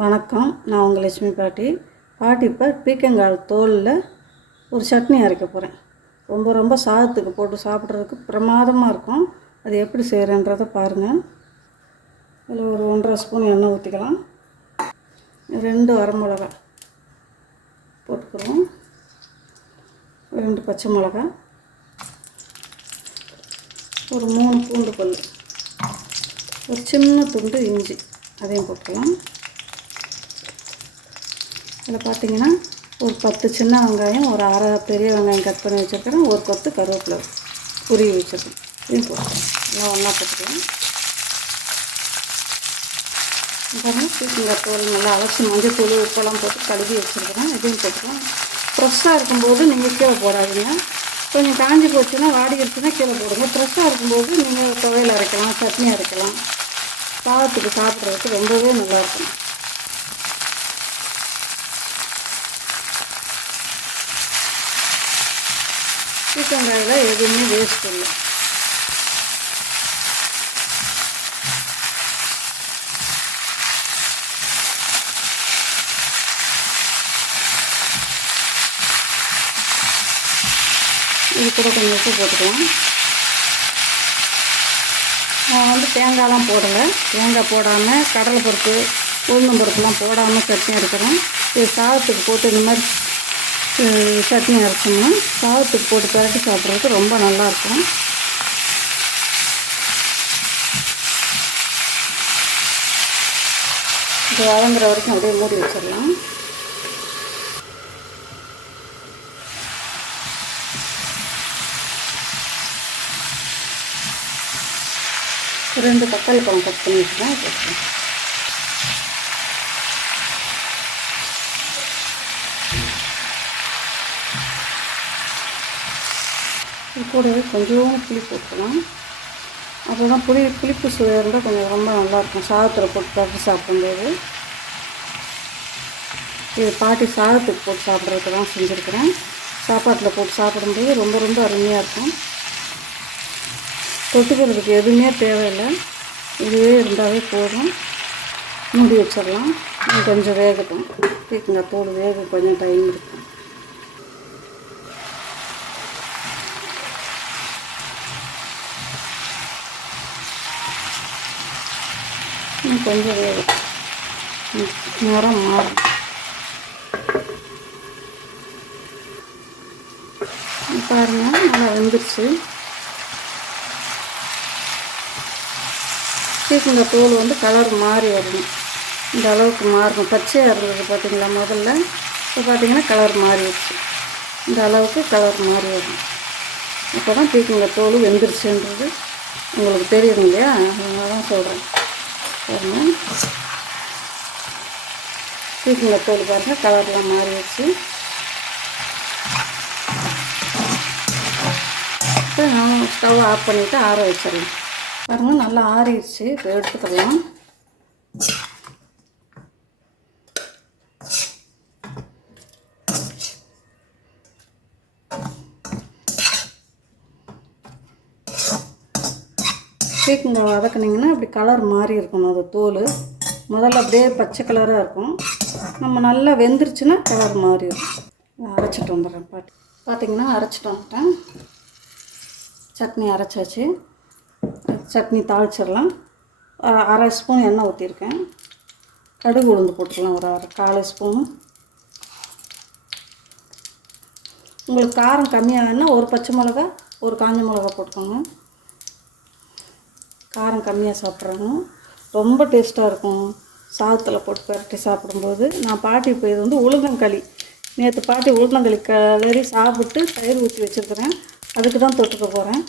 வணக்கம். நான் உங்கள் லட்சுமி பாட்டி. பாட்டி இப்போ பீக்கங்கால் தோலில் ஒரு சட்னி அரைக்க போகிறேன் ரொம்ப ரொம்ப சாதத்துக்கு போட்டு சாப்பிட்றதுக்கு பிரமாதமாக இருக்கும். அது எப்படி செய்கிறேன்றதை பாருங்கள் இதில் ஒரு ஒன்றரை ஸ்பூன் எண்ணெய் ஊற்றிக்கலாம் ரெண்டு வரமிளகா போட்டுக்கிறோம். ரெண்டு பச்சை மிளகா. ஒரு மூணு பூண்டு பல் ஒரு சின்ன துண்டு இஞ்சி. அதையும் போட்டுக்கலாம். இதில் பார்த்தீங்கன்னா ஒரு பத்து சின்ன வெங்காயம் ஒரு அரை பெரிய வெங்காயம் கட் பண்ணி வச்சுருக்கிறேன். ஒரு கொத்து கருவேப்பிலை உருவி வச்சுருக்கேன். இது போட்டுக்கலாம். எல்லாம் ஒன்றா போட்டுக்கலாம். பாருங்கள் பீக்கங்காய் தோல் நல்லா அலசி மஞ்சள் தூள் உப்பெல்லாம் போட்டு கழுவி வச்சுருக்கிறேன். இதையும் போட்டுக்கலாம். ஃப்ரெஷ்ஷாக இருக்கும்போது நீங்கள் கீழே போடாதீங்க. கொஞ்சம் காஞ்சி போச்சுன்னா வாடி வாடிக்கிடுச்சுன்னா கீழே போடுங்க. ஃப்ரெஷ்ஷாக இருக்கும்போது நீங்கள் துவையில் அரைக்கலாம் சட்னி அரைக்கலாம். சாதத்துக்கு சாப்பிட்றதுக்கு ரொம்பவே நல்லாயிருக்கும். பீக்கங்காயில் எதுவுமே வேஸ்ட் இல்லை. இது கூட கொஞ்சம் உப்பு போட்டுக்கலாம். நான் வந்து தேங்காய்லாம் போடலை. தேங்காய் போடாமல் கடலை பருப்பு உளுந்தம் பருப்புலாம் போடாமல் சட்னி எடுக்கிறேன் இது சாதத்துக்கு போட்டு இந்த மாதிரி சட்னி அரைச்சோம்னா சாதத்துக்கு போட்டு பரட்டி சாப்பிட்றதுக்கு ரொம்ப நல்லாயிருக்கும். இது வதங்குற வரைக்கும் அப்படியே மூடி வச்சிடலாம். ரெண்டு தக்காளி பழம் கட் பண்ணி வச்சுருக்கேன் இது கூடவே கொஞ்சம் புளி போட்டுக்கலாம் அப்போ தான் புளி புளிப்பு சுவை இருந்தால் கொஞ்சம் ரொம்ப நல்லாயிருக்கும். சாதத்தில் போட்டு பரட்டி சாப்பிடும்போது. இது பாட்டி சாதத்துக்கு போட்டு சாப்பிட்றதுக்கு தான் செஞ்சுருக்கிறேன். சாப்பாட்டில் போட்டு சாப்பிடும்போது ரொம்ப ரொம்ப அருமையாக இருக்கும். தொட்டுக்கிறதுக்கு எதுவுமே தேவையில்லை. இதுவே இருந்தாவே போதும். மூடி வச்சிடலாம். கொஞ்சம் வேகட்டும். பீக்கங்காய் தோல் வேக கொஞ்சம் டைம் இருக்கும் இன்னும் கொஞ்சம் வேகட்டும் நிறம் மாறும். பாருங்க நல்லா வெந்துருச்சு. இந்த தோல் வந்து கலர் மாறி வரணும். இந்த அளவுக்கு மாறணும். பச்சையாக இருந்தது பார்த்தீங்களா முதல்ல? இப்போ பார்த்தீங்கன்னா கலர் மாறிடுச்சு இந்த அளவுக்கு கலர் மாறி வரணும். அப்போ தான் பீக்கங்க தோல் வெந்துருச்சுன்றது உங்களுக்கு தெரியும் இல்லையா? அதனால தான் சொல்கிறேன் பாருங்க பீக்கங்க தோல் பாருங்கள் கலர்லாம் மாறிடுச்சு. இப்போ நான் ஸ்டவ் ஆஃப் பண்ணிவிட்டு ஆற வச்சிடலாம் பாருங்கள் நல்லா ஆறிடுச்சு. இப்போ எடுத்துக்கலாம். பீக்கங்காய் வதக்குனிங்கன்னா அப்படி கலர் மாறி இருக்கணும் அது தோல். முதல்ல அப்படியே பச்சை கலராக இருக்கும். நம்ம நல்லா வெந்துருச்சுன்னா கலர் மாறி இருக்கும். நான் அரைச்சிட்டு வந்துடுறேன் பாட்டு. பார்த்தீங்கன்னா அரைச்சிட்டு வந்துட்டேன். சட்னி அரைச்சாச்சு. சட்னி தாளிச்சிடலாம். அரை ஸ்பூன் எண்ணெய் ஊற்றிருக்கேன் கடுகு உளுந்து போட்டுக்கலாம். ஒரு அரை காலை ஸ்பூனு. உங்களுக்கு காரம் கம்மியாக வேணா ஒரு பச்சை மிளகா ஒரு காஞ்ச மிளகா போட்டுக்கோங்க. காரம் கம்மியாக சாப்பிட்றாங்க ரொம்ப டேஸ்ட்டாக இருக்கும். சாதத்தில் போட்டு பரட்டி சாப்பிடும்போது நான் பாட்டி இப்போ இது வந்து உளுந்தங்களி. நேற்று பாட்டி உளுந்தங்களி கலரி சாப்பிட்டு தயிர் ஊற்றி வச்சுருக்கிறேன். அதுக்கு தான் தொட்டுக்க போகிறேன்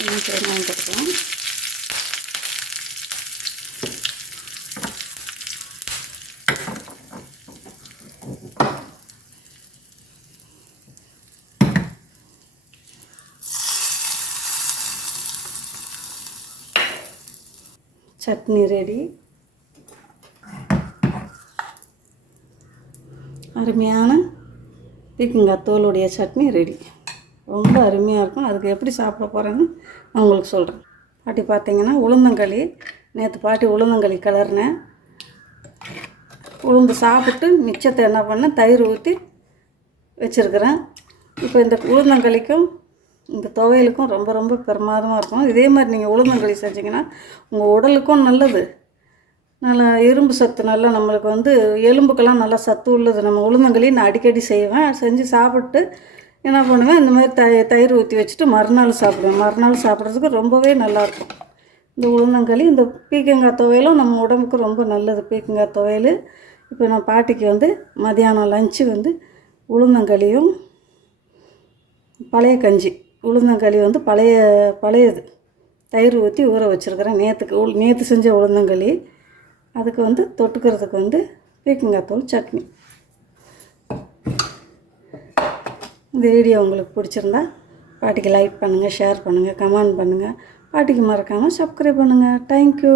இன்னும் போட்டுக்கலாம் சட்னி ரெடி. அருமையான பீக்கங்காய் தோலுடைய சட்னி ரெடி. ரொம்ப அருமையாக இருக்கும். அதுக்கு எப்படி சாப்பிட போகிறேன்னு நான் உங்களுக்கு சொல்கிறேன் பாட்டி பார்த்தீங்கன்னா உளுந்தங்களி நேற்று பாட்டி உளுந்தங்களி கலர்னேன் உளுந்து சாப்பிட்டு மிச்சத்தை என்ன பண்ணேன்? தயிர் ஊற்றி வச்சுருக்கிறேன். இப்போ இந்த உளுந்தங்களிக்கும் இந்த துவையலுக்கும் ரொம்ப ரொம்ப பிரமாதமாக இருக்கும். இதே மாதிரி நீங்கள் உளுந்தங்களி செஞ்சீங்கன்னா உங்கள் உடலுக்கும் நல்லது. நல்லா இரும்பு சத்து நல்லா நம்மளுக்கு வந்து எலும்புக்கெல்லாம் நல்லா சத்து உள்ளது. நம்ம உளுந்தங்களி நான் அடிக்கடி செய்வேன். செஞ்சு சாப்பிட்டு என்ன பண்ணுவேன்? இந்த மாதிரி த தயிர் ஊற்றி வச்சுட்டு மறுநாள் சாப்பிடுவேன். மறுநாள் சாப்பிட்றதுக்கு ரொம்பவே நல்லாயிருக்கும் இந்த உளுந்தங்களி இந்த பீக்கங்காய் துவையலும் நம்ம உடம்புக்கு ரொம்ப நல்லது. பீக்கங்காய் துவையல். இப்போ நான் பாட்டிக்கு வந்து மதியானம் லஞ்சு வந்து உளுந்தங்களியும் பழைய கஞ்சி. உளுந்தங்களி வந்து பழைய பழையது. தயிர் ஊற்றி ஊற வச்சுருக்கிறேன். நேற்றுக்கு உள் நேற்று செஞ்ச உளுந்தங்களி. அதுக்கு வந்து தொட்டுக்கிறதுக்கு வந்து பீக்கங்காய் தூள் சட்னி. இந்த வீடியோ உங்களுக்கு பிடிச்சிருந்தா பாட்டிக்கு லைக் பண்ணுங்கள் ஷேர் பண்ணுங்கள் கமெண்ட் பண்ணுங்கள் பாட்டிக்கு மறக்காமல் சப்ஸ்கிரைப் பண்ணுங்கள் தேங்க்யூ